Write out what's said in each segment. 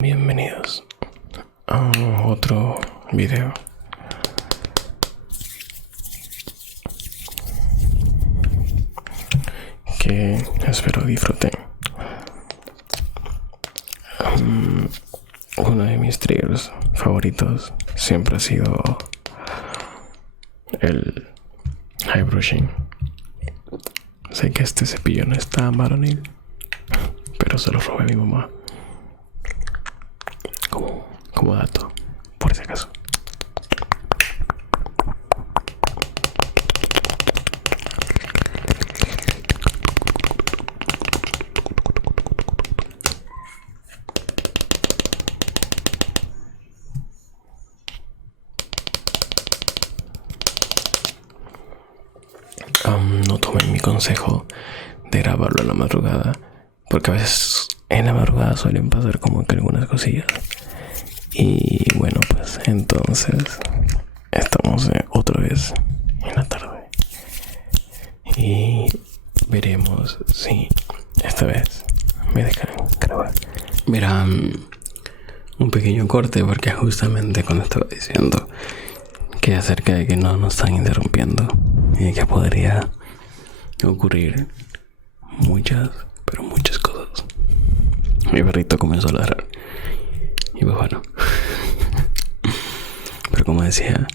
Bienvenidos a otro video. Que espero disfruten. Uno de mis triggers favoritos siempre ha sido el high brushing. Sé que este cepillo no está varonil, pero se lo robé a mi mamá como dato, por si acaso. No tomen mi consejo de grabarlo en la madrugada, porque a veces en la madrugada suelen pasar como que algunas cosillas. Y bueno, pues entonces estamos otra vez en la tarde y veremos si esta vez me dejan grabar. Verán un pequeño corte porque justamente cuando estaba diciendo que acerca de que no nos están interrumpiendo y que podría ocurrir muchas cosas, mi perrito comenzó a ladrar y pues bueno. Pero como decía,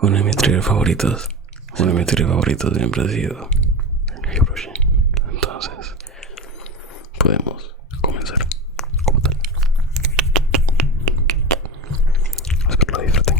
uno de mis triggers favoritos siempre ha sido el high brushing. Entonces podemos comenzar como tal. Espero lo disfruten.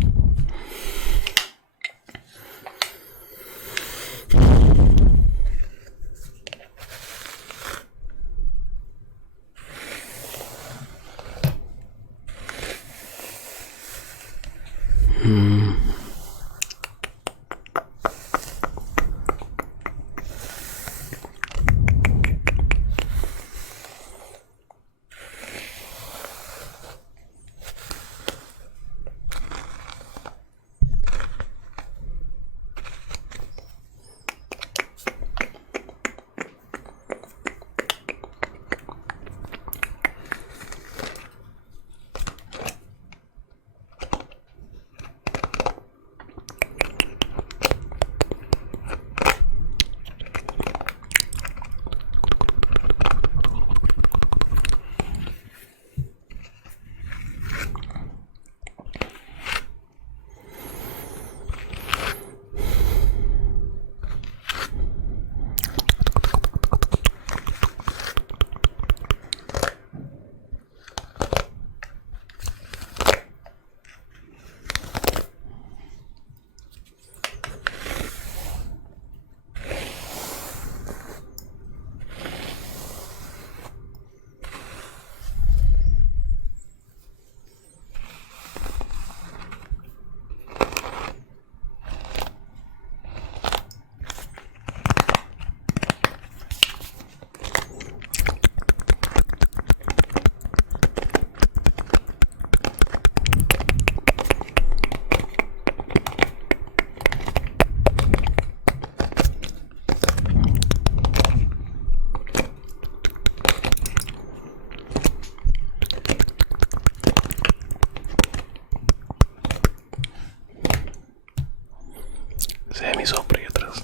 Se ve mi sombra ahí atrás.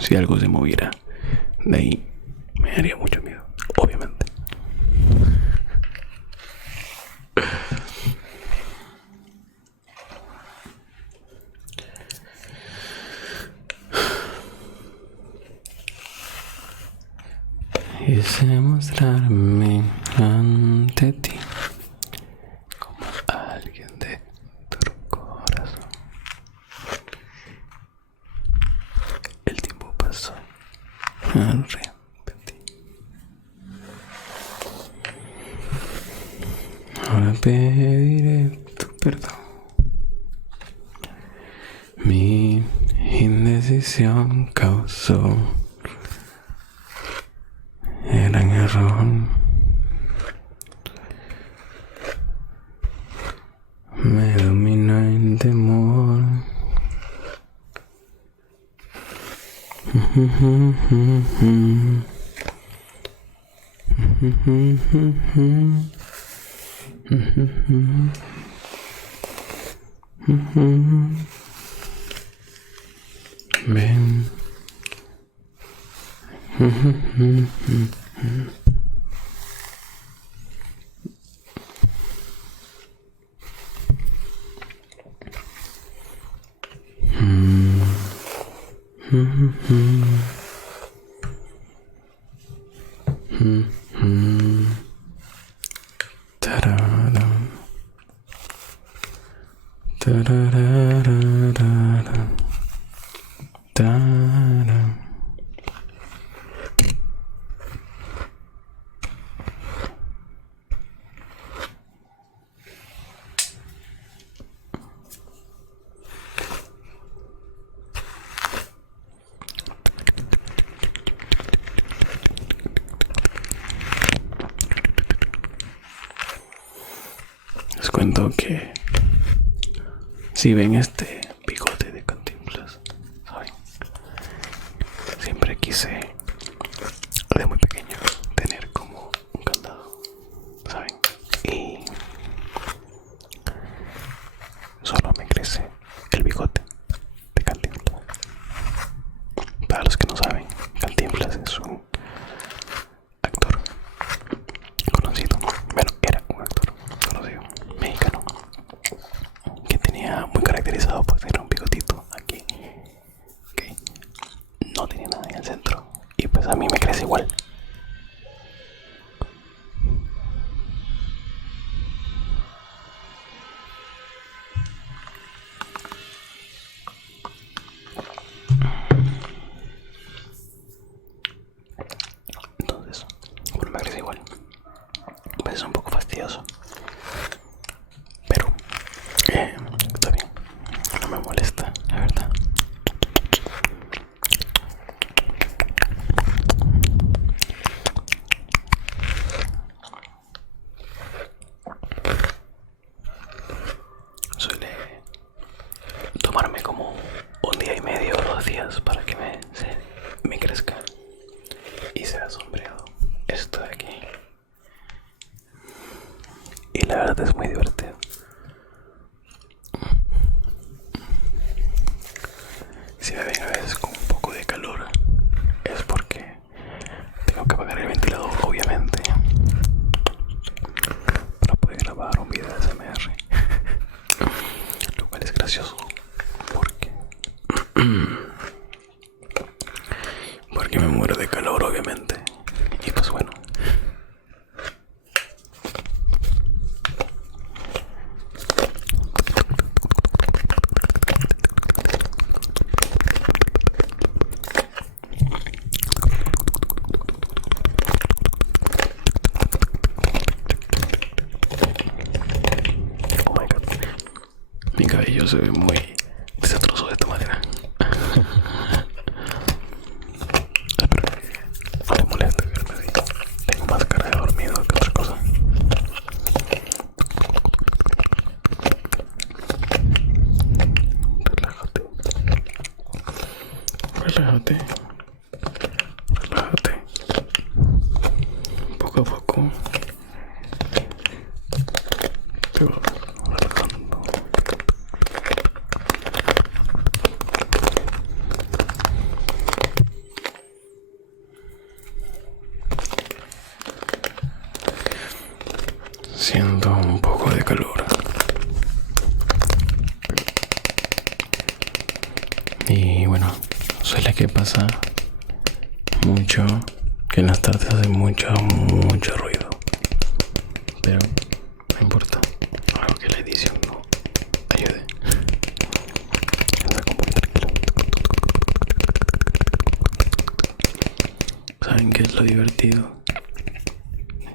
Si algo se moviera de ahí, me daría mucho miedo, obviamente. Quise mostrarme ante ti como alguien de tu corazón. El tiempo pasó, repetí. Ahora pediré tu perdón. Mi indecisión causó gran error. Me dominó el temor. Ven. Les cuento que si ven este bigote de Cantinflas, ¿saben? Siempre quise, de muy pequeño, tener como un candado, ¿saben? Y solo me crece el bigote de Cantinflas. Para los que no saben, Cantinflas es un actor conocido, bueno, era un actor conocido, mexicano, que tenía muy caracterizado, pues era un bigotito aquí, que no tenía nada en el centro, y pues a mí me crece igual. Entonces, bueno, me crece igual, pues es un poco fastidioso, pero está bien, no me molesta, la verdad. Suele tomarme como un día y medio o 2 días para que me crezca y sea sombreado esto de aquí. Y la verdad es muy divertido. Si me ven a veces con un poco de calor, es porque tengo que apagar el ventilador, obviamente, para poder grabar un video de SMR. Lo cual es gracioso porque me muero de calor, obviamente. Y pues bueno, oh my god, mi cabello se ve muy desastroso de esta manera. No te molesta verme así. Tengo más cara de dormido que otra cosa. Relájate. Relájate. Relájate. Poco a poco te vas relajando. Siento un poco de calor. Y bueno, suele que pasa mucho que en las tardes hace mucho ruido. Pero no importa. Algo que la edición no ayude. Anda como muy tranquilo. ¿Saben qué es lo divertido?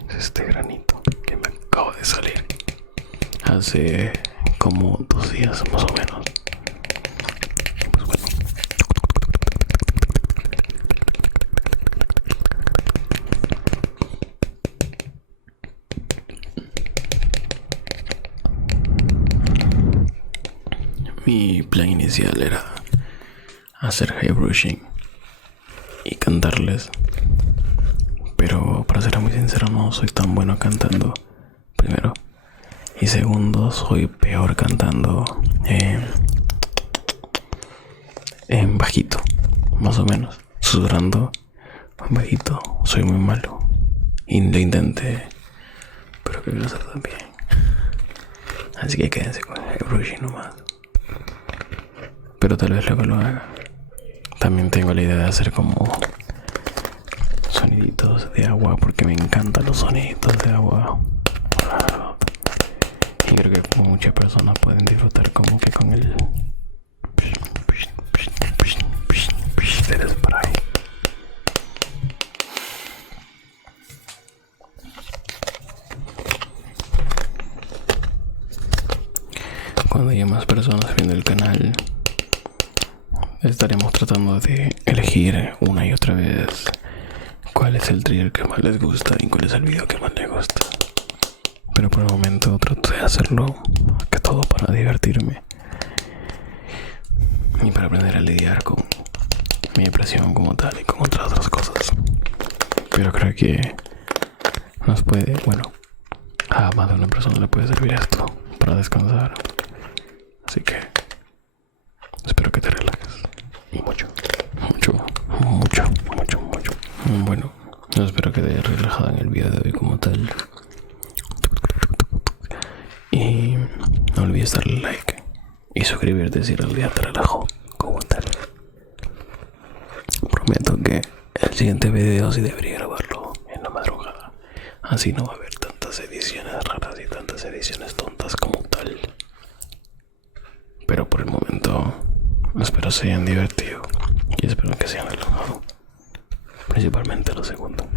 Es este granito que me acabo de salir hace como 2 días más o menos. Pues bueno, mi plan inicial era hacer high brushing y cantarles, pero para ser muy sincero, no soy tan bueno cantando, primero. Y segundo, soy peor cantando en bajito, más o menos. Susurrando en bajito, soy muy malo. Y lo intenté, pero creo que no salió tan bien. Así que quédense con el brushing nomás. Pero tal vez luego lo haga. También tengo la idea de hacer como soniditos de agua, porque me encantan los soniditos de agua. Y creo que muchas personas pueden disfrutar como que con el del spray. Cuando haya más personas viendo el canal, estaremos tratando de elegir una y otra vez cuál es el trigger que más les gusta y cuál es el video que más les gusta. Pero por el momento trato de hacerlo que todo para divertirme y para aprender a lidiar con mi depresión como tal y con otras cosas. Pero creo que nos puede, bueno, a más de una persona le puede servir esto para descansar. Así que espero que te relajes. Y mucho. Bueno, espero que te hayas relajado en el video de hoy como tal. Y no olvides darle like y suscribirte si el día te relajó como tal. Prometo que el siguiente video sí debería grabarlo en la madrugada. Así no va a haber tantas ediciones raras y tantas ediciones tontas como tal. Pero por el momento espero se hayan divertido y espero que se hayan relajado. Principalmente lo segundo.